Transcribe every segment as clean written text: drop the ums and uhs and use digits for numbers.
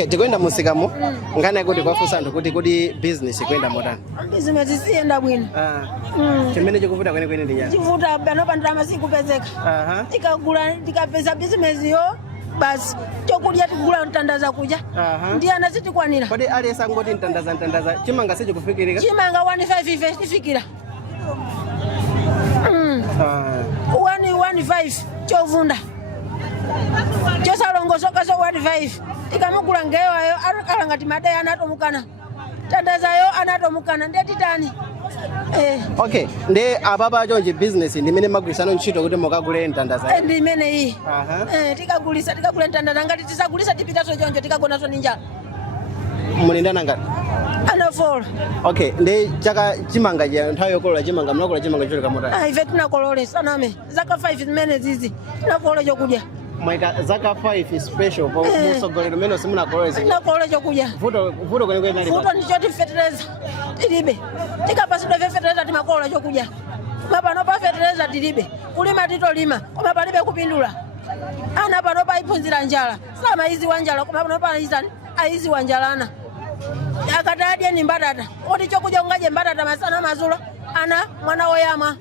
Okay, tikwenda musikamo ngana kuti kwafusa anthu kuti business kwenda motani. Business isiyenda bwino. Chimene chikuvuta kwene ndi yani. Chivuta pano pandama sikupezeka. Tikapeza business yo basi chokudya tikugula mtandaza kuja. Ndiye anazitikwanira. Kodi aliyesa ngoti mtandaza chimanga secho kufikirika? Chimanga 15 tifikira. 115 chovunda. Chosalongosoka so 15 ikamugula ngewayo akala ngati madai anatomukana tandazayo anatomukana ndetitani Okay, ndi ababa chonje business ndimene magwirisano ntchito kuti mukagule mtandaza ndi imene iyi tikagula mtandaza ngati tisagulisa tipitaso chonje tikagonaso ninjala mulindana ngati anafola. Okay, ndi chaka chimanga ya nthawi yokolola chimanga mnakola chimanga chole kamota ife tinakolole saname zaka 5 zimene zizi tinafola chokudya Maika zaka 5 special kwa musogolero meno simuna kolezi. Na kolezi kuja. Vuto kwenye nani? Vuto ni choti fertilizer. Tilibe. Tikapasida fertilizer timakola chokuja. Mapano pa fertilizer tilibe. Kulima tito lima. Koma palibe kupindula. Ana pano pa ipunzira njala. Sama hizi wanjala koma pano pa hizi wanjalana. Akatadye ni mbatata. Oti chokuja ungaje mbatata masana mazulo. Ana mwana oyama.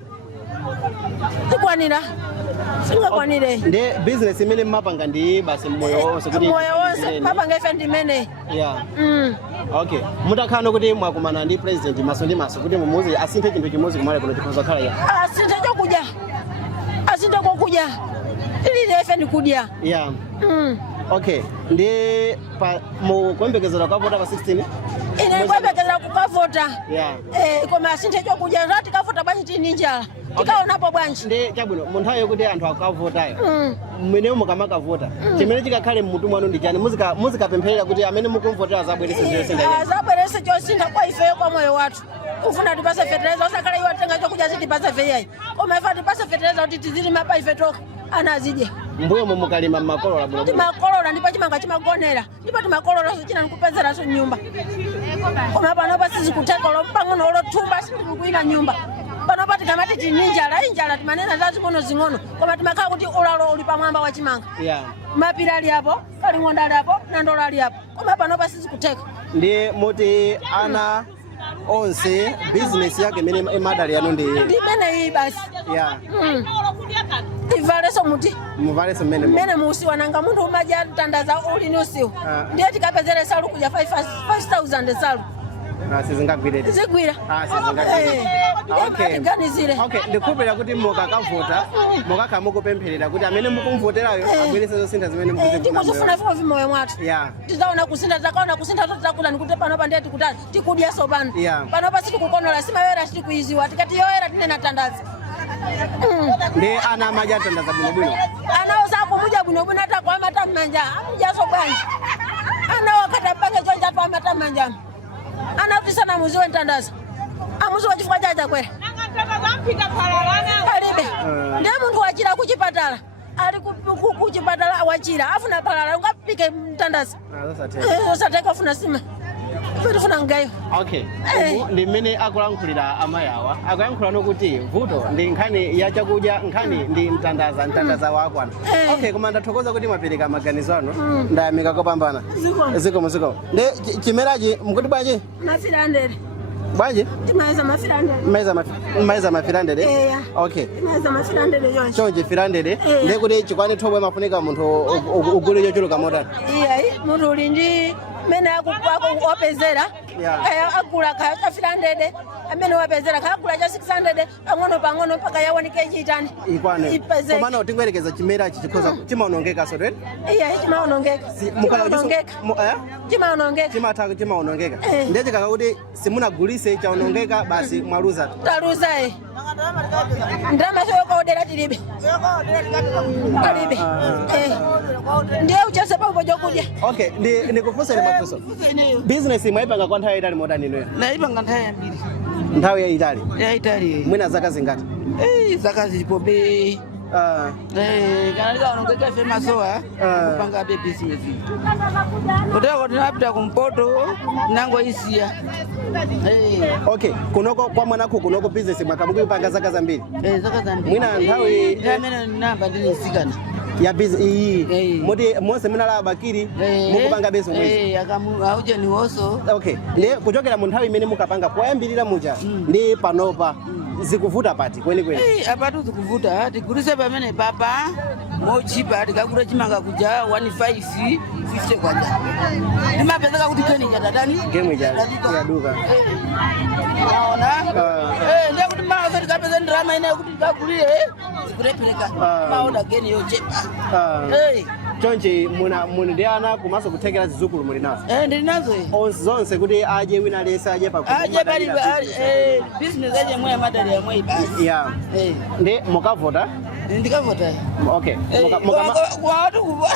Tikwanira. Singa kwanire. Nde business imene mapanga ndi basi moyo wonse kuti moyo wonse mapanga ife ndimene. Yeah. Okay. Mutakhala kuti mwakumana ndi president maso kuti mumuzi asinthe chinthu chimodzi kumale kuno chikhoza khala ya. Asinthe chokudya. Asinthe kokudya. Ili ife ndikudya. Yeah. Okay. Ndi pa mukwembekezera kukavota pa 16? Ine kwembekezera kukavota. Yeah. Koma asinthe chokudya zati kavota bwanji tini njala. Tikaonapo bwanji. Ndi chabwino munthawi yokuti anthu akavotayo. Mmene mukamakavota. Chimene chikakhale mmutu mwanu ndi chani muzikapempherera kuti amene mukumvotera zabwerese zonse ndayi. Zabwerese chosintha kwa ife kwa moyo wathu. Ufuna tipase fertilizer osakhala iwo atenga chokudya zitipase feyayi. Koma ife tipase fertilizer kuti tizilima pa ife toka ana azidye. Mbuyo mukalima makolola bwino. Timakolola ndipo chimanga chimagonera. Ndipo timakolola so china nikupezera so nyumba. Koma pano pasizi kutekolo pang'ono olothumba sikukuina nyumba. Pano pati kamati tinjala timanena zazing'ono zing'ono koma timakhala kuti ulalo uli pamwamba wa chimanga. Yeah. Mapira ali apo, kaling'onda ali apo, nandola ali apo. Koma pano pasizi kuteka. Ndi muti ana onse business yake mene imadali yanu ndi mene hii basi. Yeah. Ivaleso muti. Muvaleso mene. Mene musiwa nanga muntu umaja tandaza uli nusiwa. Ndiye tikapezere salu kuja 5,000 salu. Sizingagwiredi. Zigwira. Sizingagwiredi. Okay. Ganizire. Okay, ndikupira kuti mukakavota, mukakha mukupempherera kuti amene mukumvoterayo abwerese zosintha zimene mukuzifuna. Tikuzifuna fo vimoyo mwathu. Yeah. Tizaona kusintha takaona kusintha totakula nikuti pano pa ndiye tikutani tikudya so pano. Yeah. Pano pa sitikukonola simayera sitikuiziwa tikati yoera tinena tandaza. Ndi ana maja tandaza bwino. Ana osako muja bwino hata kwa mata manja amuja so bwanji. Ana wakata pange chonja kwa mata manja. Ana tisana muziwe ntandaza. Amuziwe chifukwa chacha kwera. Karibe. Ndiye muntu wachira kuchipatala. Ali kuchipatala wachira afuna palala ungapike mtandaza. Osateka funa sima. Funa ngayo. Okay. Ndi mmene akulankhulira amayawa. Akuyankhula nokuti vuto ndi nkhani ya chakudya nkhani ndi mtandaza wakwana. Okay, koma ndathokoza kuti mwapereka maganizo ano. Ndayamika kopambana. Ziko. Ndi chimerachi mkuti bwanji? Mafirandere. Bwanji? Timaiza mafirandere. Maiza mafirandere? Okay. Timaiza mafirandere jonje. Chonje firandere. Ndi kuti chikwane thobwe mafunika munthu ugule chochuluka motani. Iya, munthu uli ndi mene akupezera. Agula kaya firandere. Amene wapezera kagula cha 600 pang'ono paka yawanike chitani. Ikwane. Komana utingwerekeza chimera chikhoza chimaonongeka so right? Iya, chimaonongeka. Chimaonongeka. Chimaonongeka. Ndiye chikaka kuti simunagulise chaonongeka basi mwaluza. Taluza Ndrama sio kodera tilibe. Tilibe. Ndiye uchase papo jokuja. Okay, ndikufunsa ile mafuso. Business mwaipanga kwa nthawi itali modani ino. Naipanga nthawi ya mbili. Nthawi ya itali. Ya itali. Mwina zaka zingati? Zaka zilipo bei. Kanalika wanongeka fema soa. Kupanga be business. Kutaka tunapita kumpoto nango isia. Okay, kunoko kwa mwanako business mwakamuku ipanga zaka za mbili. Zaka za mbili. Mwina nthawi namba ndini sikana. ya business iyi moti monse mina la bakiri mukupanga business auje ni woso. Okay, le kuchokera mu nthawi imene mukapanga poyambirira muja ndi panopa zikuvuta pati kweli apatu zikuvuta tigulise pamene papa mochipa tikagula chimanga kuja 15 50 kwaja imapezeka kuti keni nyatatani game ya duka naona ndio kuti mama tikapeza drama ine kuti tikagulire zikurepeleka maoda geni yochepa chonchi muna ndi ana kumaso kuthekera zizukulu muli nazo ndili nazo zonse kuti aje wina lesa aje pa aje bali business aje mwe madali ya mwe basi yeah ndi mukavota ndikavota okay kwa watu kubwa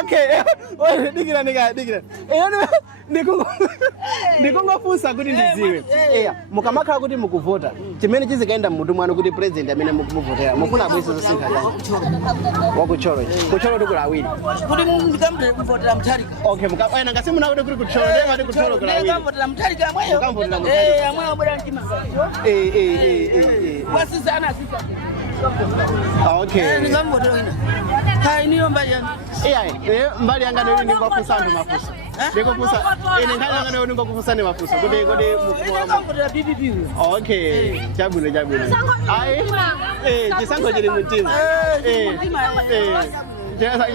okay dikira ndikungofunsa kuti ndidziwe mukamakhala kuti mukuvota chimene chizikaenda mmutu mwanu kuti president amene mukumuvotera mufuna abwese zosintha wakucholo kucholo tikula awiri kuti ndikamvotera kuvotera Mutharika okay ena ngasi munakuti kuti kucholo ndekati kucholo kula awiri ndikamvotera Mutharika amweyo amweyo bwera mchimanga wasisa ana sisa okay ndikamvotera ina kai niyo mbali yangu mbali yanga ndio ndingokufusa ndo mafuso ndingokufusa ine ndanga yanga ndio ndingokufusa mafuso kuti ndikamvotera BBB okay chabwino chisango chili mtima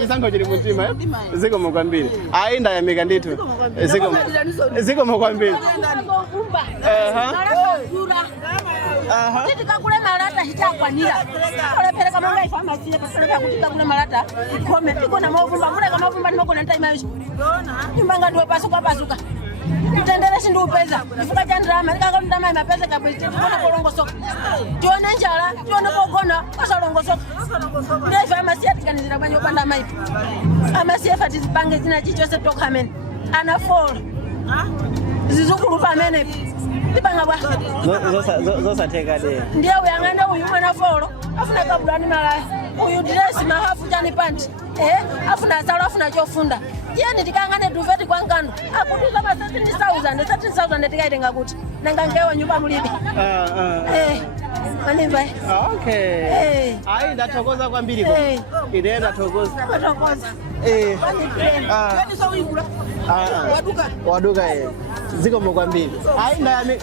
chisango chili mtima ziko mokwambiri ndayamika ndithu ziko mokwambiri tikakule malata hitakwanira olepereka manga ifamasi kusoleka kuti kakule malata ikome tikona mavumba muleka mavumba ndimagona ntime yacho imbanga ndiwe pasuka kutendere sindu upeza ifuka cha ndrama ndikaka ndama imapeza kabwiti tikona kolongosoka tione njala tione kogona asalongosoka ndiye ifamasi atikanizira bwanyo panda maipo amasi efati zipange zina chichose tokamen ana fall zizukulu pamene ibanga bwa zosatheka de ndiye uyangana uyu mwana folo afuna kabulani malaya uyu dress mahafu chani panti afuna salo afuna chofunda yeni tikangane duveti kwa nkando akuti kama 13000 tikaitenga kuti nanga ngewe nyumba mulibe manimba okay ndathokoza kwambiri ine ndathokoza waduka ziko mokwambiri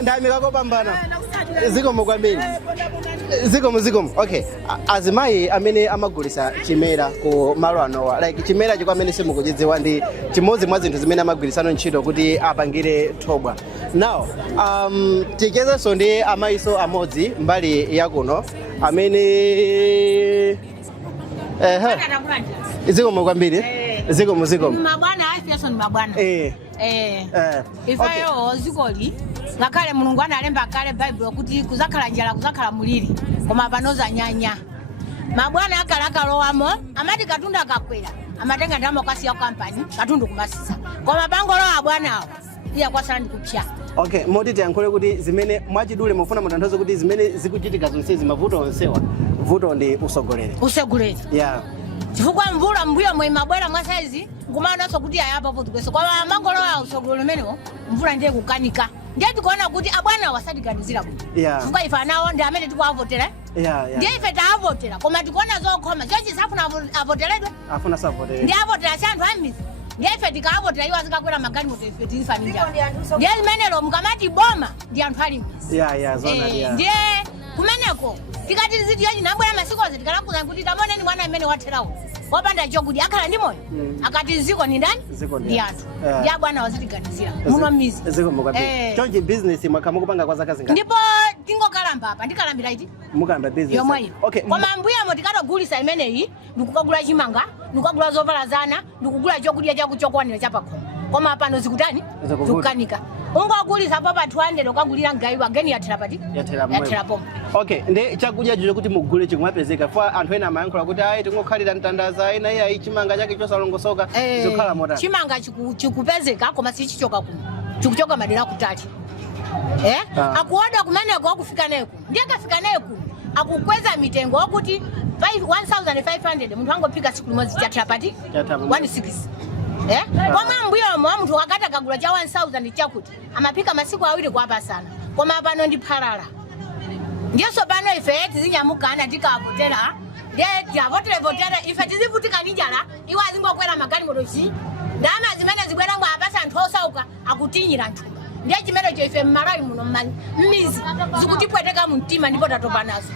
ndayamika kopambana ziko mokwambiri ziko okay azimayi amene amagulisa chimera ku malo anowa like chimera chiko amene simukuchidziwa ndi chimodzi mwa zinthu zimene amagwirisano ntchito kuti apangire thobwa now tichezenso ndi amayiso amodzi mbali yakuno amene ziko mokwambiri ziko mabwana afyaso ni mabwana ifayo zikoli ngakhale mulungu analemba kale Bible kuti kuzakhala njala kuzakhala muliri koma panoza nyanya mabwana akala akalowamo amati katundu akakwera amatenga ndamo kasi ya company katundu kumasisa koma bangolo abwanawo iya kwasala ndikupya okay moti tiyankhule kuti zimene mwachidule mufuna mutanthauze kuti zimene zikuchitika zonsezi mavuto onsewa vuto ndi usogoleri yeah chifukwa mvula mbuyo mwe mabwera mwasaizi ngumananso kuti ayapa potukweso kwa mangolo ya usogolero menewo mvula ndiye kukanika ndiye tikuona kuti abwana wasatiganizira kuti chifukwa ife anawo ndi amene tikuavotera ndiye ife taavotera koma tikuona zokhoma chochi safuna avoteredwe afuna savotera ndiye avotera si anthu amisi ndiye ife tikaavotera iwo azikakwera magani moto ife tilifa ninja ndiye limenelo mkamati boma ndi anthu ali misi ndiye kumeneko tikati ziti yachi nabwera masikoze tikalakuza kuti tamoneni mwana amene watherawo wapanda chokudi akhala ndi moyo akati ziko ni ndani ndi anthu ndi abwana wazitiganizira muno mmizi chonchi business mwakhamu kupanga kwa zaka zingati ndipo tingokalamba apa ndikalambira iti mukamba business yomweyo koma mbuyamo tikatogulisa imeneyi ndikukagula chimanga ndikukagula zovala zana ndikugula chokudya chakuchokwanira chapakhomo koma pano zikutani zikukanika ungogulisa papa 200 ukagulira ngaiwa geni yathera pati yathera pomwe okay ndi chakudya chicho kuti mugule chikumapezeka fa anthu ena amayankhula kuti ayi tingokhalira mtandaza ina iya chimanga chake chosalongosoka zikhala motani chimanga chikupezeka koma sichichoka kuno chikuchoka madera kutali akuoda kumeneko akufika neko ndiye kafika neko akukweza mitengo okuti 1500 munthu angopika siku limodzi chathera pati 16 koma mbuyomo munthu wakati akagula cha 1000 chakuti amapika masiku awiri kwa pasana koma pano ndi phalala ndiye sopano ife tizinyamukana tikavotera ndiye tavotera ife tizivutika ninjala iwo azingokwera magalimoto chi ndama zimene zibwera ngo apasa anthu osauka akutinyira nthu ndiye chimene choife mmalawi muno mmizi zikutipweteka mu mtima ndipo tatopa nazo.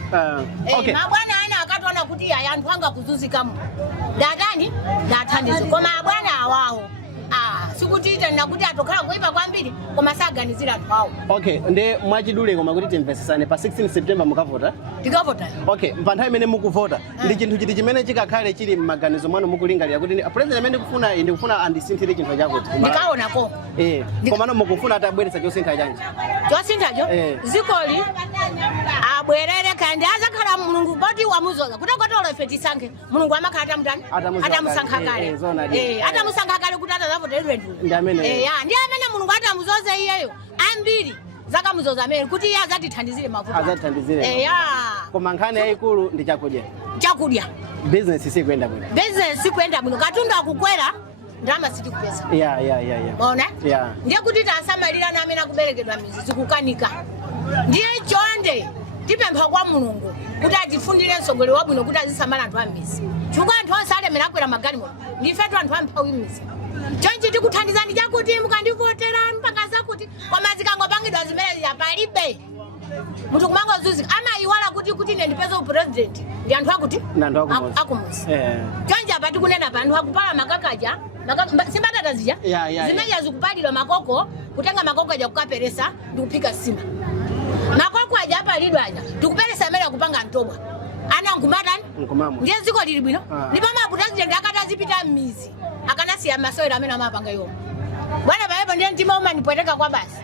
Okay. Mabwana ana akatona kuti aya anthu anga kuzunzika mu datani dathandizo koma abwana awawo sikutiita nakuti atokhala kuipa kwambiri koma saganizira anthu awo. Okay, ndi mwachidule koma kuti timvesesane pa 16 September mukavota? Tikavota. Okay, pa nthawi imene mukuvota ndi chinthu chiti chimene chikakhale chili m'maganizo mwanu mukulingalira kuti president amene ndikufuna andisinthire chinthu chakuti. Ndikaonako. Komano mukufuna atabweretsa chosintha chanji? Chosinthacho? Zikoli abwerere kandi azakhala mulungu poti wamuzoza kuti akotolo ife tisankhe mulungu amakhala atamutani atamusankha kale atamusankha kale kuti atazavoteredwe ndi amene ndiye amene mulungu atamuzoza iyeyo ambiri zakamuzoza amene kuti iye azatithandizire mavuto azatithandizire koma nkhani yayikulu ndi chakudya business sikuyenda bwino sikuyenda bwino katundu akukwera ndama siti kupesa maona ndiye kuti tasamalira na amene akuberekedwa mizi zikukanika ndiye chonde tipempha kwa mulungu kuti atifundire msogolero wabwino kuti azisamala anthu amizi chifukwa anthu onse alemera akwera magalimoto ndifetu anthu amphawi mizi chonchi tikuthandizani chakuti mukandivotera mpaka zakuti koma zikangopangidwa zimene ziyapalibe munthu kumangozunzika amayiwala kuti ine ndipeza upresident ndi anthu akuti akumuzi chonchi apa tikunena pa anthu akupala makakaja simbatata zija zimene zikupalidwa makoko kutenga makoko aja kukaperesa ndi kuphika sima makoko aja apalidwa aja tikuperesa amene akupanga mtobwa ana nkumatani ndiye dziko lili bwino ndipo mapresident akati azipita m'mizi akanasiya masewera amene amapanga iwo bwana paepo ndiye mtima umanipweteka kwa basi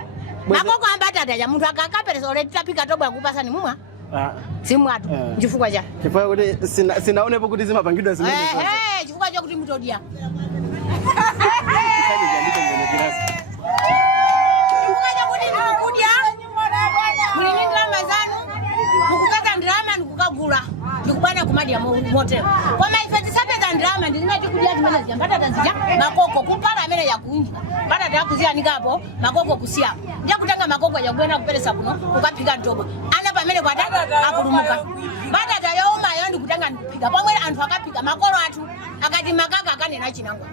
makoko ambatata aja munthu akakaperesa ole titapika tobwa kupasani mumwa simwatu chifukwa cha chifukwa kuti sinaonepo kuti zimapangidwa zimene chifukwa cha kuti mutodiya ndikubana kumadya motel koma ife tisapeza ndrama ndinati kudya timene ziyambatata zija makoko kupala amene yakunja patata yakuziyanikapo makoko kusiya ndiye kutenga makoko yakubwena kuperesa kuno kukaphika ntobo ana pamene kwata akulumuka patata yomayo ndikutenga ndikuphika pomwe anthu akaphika makolo athu akati makaka akanena chinangwa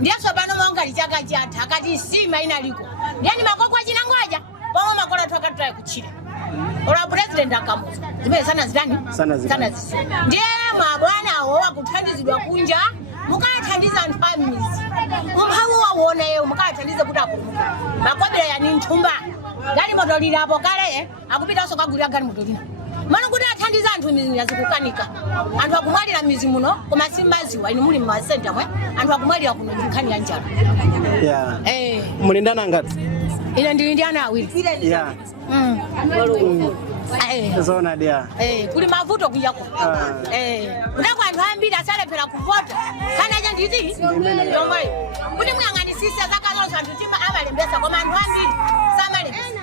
ndiye sopano monga lichaka chatha akati sima inaliko ndiyani makoko achinangwa aja pomwe makolo athu akatutaye kuchira ola president akamuza zimene sana zitani ndiye mabwana awo akuthandizidwa kunja mukathandiza anthu amizi mumphawi wawoona yewo mukathandize kuti akulumuka makobera yani nthumba galimoto liliapo kale akupitanso kagulira galimoto lina mano kuti athandiza anthu mizi yazikukanika anthu akumwalira mizi muno koma simaziwa inu muli mmasenta mwe anthu akumwalira kuno nkhani ya njala mulindana ngati ine ndili ndi ana awiri zona dia kuli mavuto kujako kudako anthu ambiri asalephera kuvota kana aja nditi yomwe kuti muyang'anisise zakazonso anthu tima amalembesa koma anthu ambiri samalembesa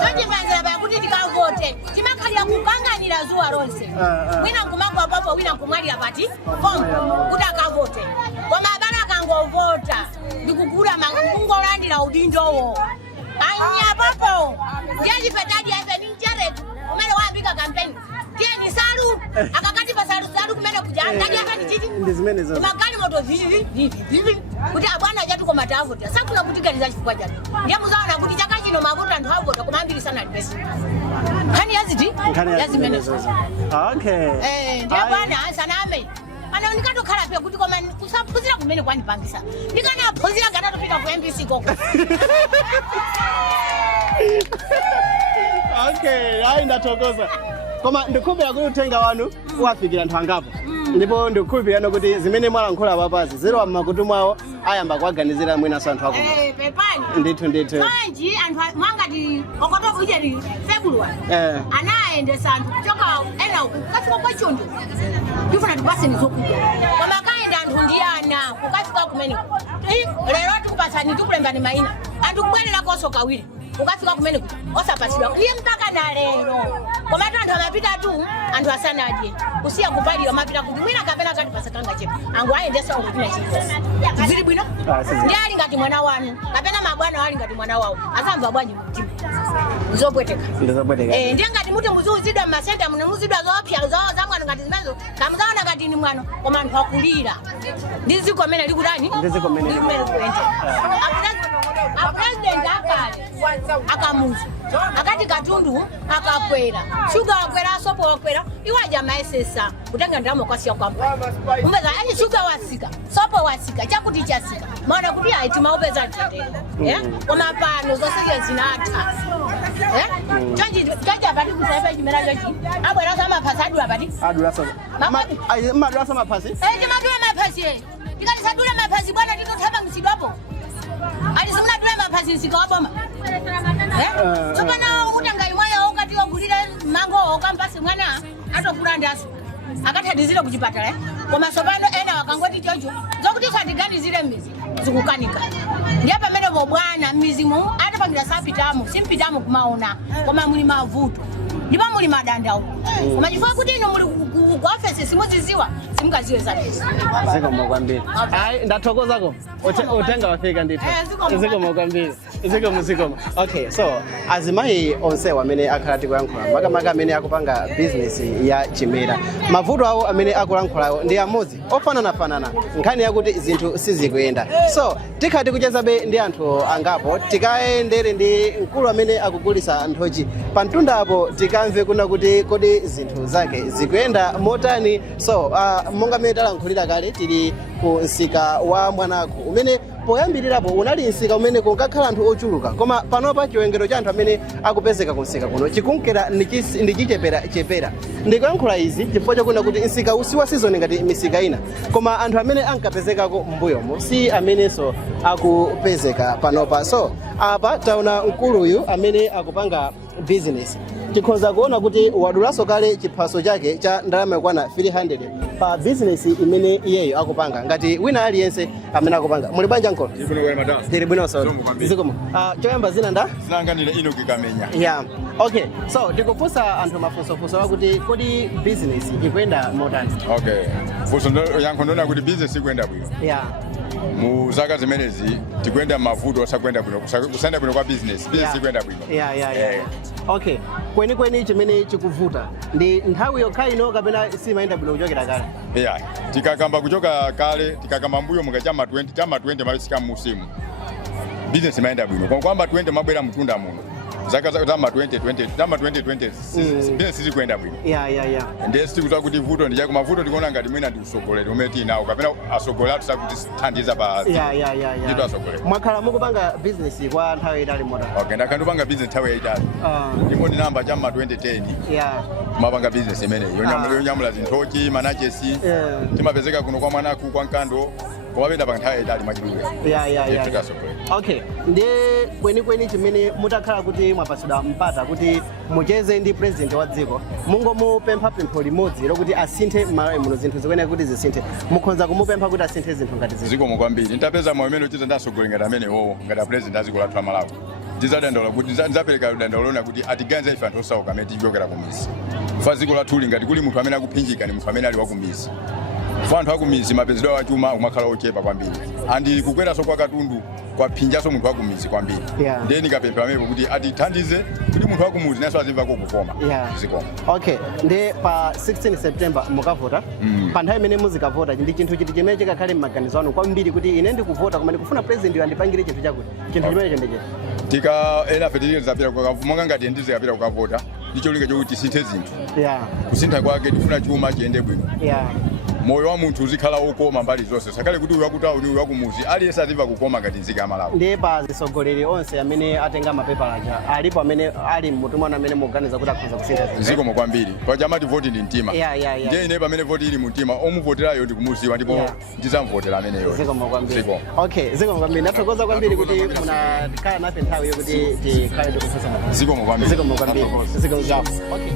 tonjimbanzira baya kuti tikavote timakhalira kukanganira zuwa lonse wina nkumagwa papo wina nkumwalira pati kuti akavote koma abana akangovota ndikugula kungolandira udindowo anyapapo ndiye chipetadi ife nincheretu kumene wayambika kampeni tiye ni salu akakati pa salu kumene kuja ndadi akati chiti magalimoto vivi kuti abwana achatu koma tavota sakuna kutigaliza chifukwa chake ndiye muzaona kuti chaka chino mavuto anthu avota koma ambiri sana alipesi nkhani yaziti yazimenezo ndiye bwana saname ana ndikatokhala pia kuti koma kusaphunzira kumene kwanipangisa ndikanaphunzira ngatapita ku MBC koko hayi ndathokoza koma ndikhumbira kuti uthenga wanu wafikira anthu angapo ndipo ndikukhulupirira kuti zimene mwalankhula papazi zero mmakutu mwawo ayamba kuwaganizira mwinaso anthu ako pepani ndithu manji anthu mwangati okotoka ijeri February anaendesa anthu kuchoka ena kukafika kwa chondo ndifuna tipaseni zokudya koma kaenda anthu ndiyana kukafika kumene lero tikupasani tikulembani maina anthu kubwerera koso kawiri ukafika kumene kuti osapasidwa ndiye mpaka na lero koma anthu amapita tu anthu asanadye usiya kupalira mapita kuti mwina kapena kati pasakanga chepa angu ayendesa ukutina chikosi zili bwino ndiye ali ngati mwana wanu kapena mabwana wali ngati mwana wawo asamva bwanji mtima zopweteka ndizopweteka ndiye ngati muti muziuzidwa mmasenta muno muzidwa zopya zawo za mwano ngati zimenezo kamuzaona ngati ni mwano koma anthu akulira ndi dziko mene likutani ndizikomene apresident akale akamuza akati katundu akakwera shuga wakwera sopo wakwera iwaja maesesa kutenga ndamo kwasiya kwamba umeza ani shuga wasika sopo wasika chakuti chasika maana kuti aiti maupeza tendele koma pano zosike zinatha chanji abati kusaipa chimera chochi abwera sama pasadu abati madura sama pasi madura mapasi tikati sadura mapasi bwana titotama msibapo ali simuna dura mapasi sikawapoma sopana utenga imwaya okati ogulira mango okampasi mwana atokula ndaso akathandizire kuchipatala koma sopano ena wakangoti chocho zokuti satiganizire mizi zikukanika ndiye pamene bwana mizimu atapangira sapitamo simpitamo kumaona koma muli mavuto ndipo muli madandauko koma chifukwa kuti ino muli ku office simuziziwa simukaziwe zabisa zikomo kwambiri hayi ndathokozako utenga wafika ndithu zikomo kwambiri zikomo okay so azimayi onse amene akhala tikuyankhula makamaka amene akupanga business ya chimera mavuto awo amene akulankhulawo ndi amodzi ofananafanana nkhani yakuti zinthu sizikuyenda so tikhati kuchezabe ndi anthu angapo tikayendere ndi mkulu amene akugulisa nthochi pa mtunda apo tikamve kuna kuti kodi zinthu zake zikuyenda motani so monga mmene talankhulira kale tili ku msika wa Mwanako umene poyambirirapo unali msika umene kunkakhala anthu ochuluka koma panopa chiwerengero cha anthu amene akupezeka ku msika kuno chikunkera ndi chichepera ndikuyankhula izi chifukwa chakuna kuti msika usiwa season ngati misika ina koma anthu amene ankapezekako m'mbuyomo si amenenso akupezeka panopa so apa taona mkuluyu amene akupanga business tikhoza kuona kuti wadulaso kale chiphaso chake cha ndalama yokwana 300 pa business imene iyeyo akupanga ngati wina aliyense amene akupanga muli banja nkolo tili bwino so zikomo choyamba zina nda zinanganira ino kikamenya yeah okay so tikufunsa anthu mafunsofunso wakuti kodi business ikuyenda motani okay funso yankho ndona kuti business ikuyenda bwino yeah mu zaka zimenezi tikwenda mavuto osakwenda bwino kusanda bwino kwa business ikuyenda bwino yeah okay kweni chimene chikuvuta ndi nthawi yokha ino kapena simayenda bwino kuchokera kale yeah tikakamba kuchoka kale tikakamba mbuyo mukachama 20 malisika musimu business imayenda bwino kwa kwamba 20 mabwera mtunda muno zaka za 2020 business zikuenda bwino yeah ndiye sikuza kuti vuto ndi chako mavuto ndikuona ngati mwina ndi usogolero umeti nawo kapena asogolera tusakuti thandiza pa yeah ndito asogolera mwakhala mukupanga business kwa nthawi itali mota okay ndakandupanga business nthawi itali ndipo ndi namba chama 2010 yeah mapanga business imene yonyamula zinthochi manachesi timapezeka kuno kwa Mwanako kwa Nkando kwapenda pa nthawi itali machidulira yeah okay ndi kweni chimene mutakhala kuti mwapasidwa mpata kuti mucheze ndi president wa dziko mungomupempha pempho limodzi lokuti asinthe m'malo muno zinthu zikuyenera kuti zisinthe mukhonza kumupempha kuti asinthe zinthu ngati zinthu zikomo kwambiri nditapeza moyo umene uchiza ndasogolenga amene wowo ngati president aziko lathu la Malawi ndizadandaula kuti ndizapereka dandaulona kuti atiganza ife anthu osauka amene tichokera ku misi fa ziko lathu ngati kuli munthu amene akuphinjika ni munthu amene ali wa ku misi fanthu akumizi mapezedwa wachuma umakhala ochepa kwambiri andi kukweraso kwa katundu kwa phinjaso munthu wakumizi kwambiri ndiye nikapempha amepo kuti atithandize kuti munthu wakumuzi naso azimva kokukoma zikomo okay ndi pa 16 September mukavota pa nthawi imene muzikavota ndi chinthu chiti chimene chikakhale m'maganizo anu kwambiri kuti ine ndikuvota koma ndikufuna president andipangire chinthu chakuti chinthu chimene chondeche tika ena fetilizapita monga ngati ndizikapita kukavota ndicho linga chokuti sinthe zinthu kusintha kwake tifuna chuma chiyende bwino moyo wa munthu uzikhala okoma mbali zonse sakale kuti uyu wakutauni uyu wakumuzi aliyense azimva kukoma ngati nzika ya Malawi ndiye pa zisogoleri onse amene atenga mapepa aja alipo amene ali mmutu amene muganiza kuti akhoza kusintha zinthu zikomo kwambiri pachamati voti ndi mtima ndiye ine pamene voti ili mumtima omuvoterayo ndikumuziwa ndipo ndizamvotera ameneyo zikomo kwambiri okay zikomo kwambiri ndathokoza kwambiri kuti munakhala nafe nthawi yokuti tikhale tikufunsa zikomo kwambiri zikomo kwambiri okay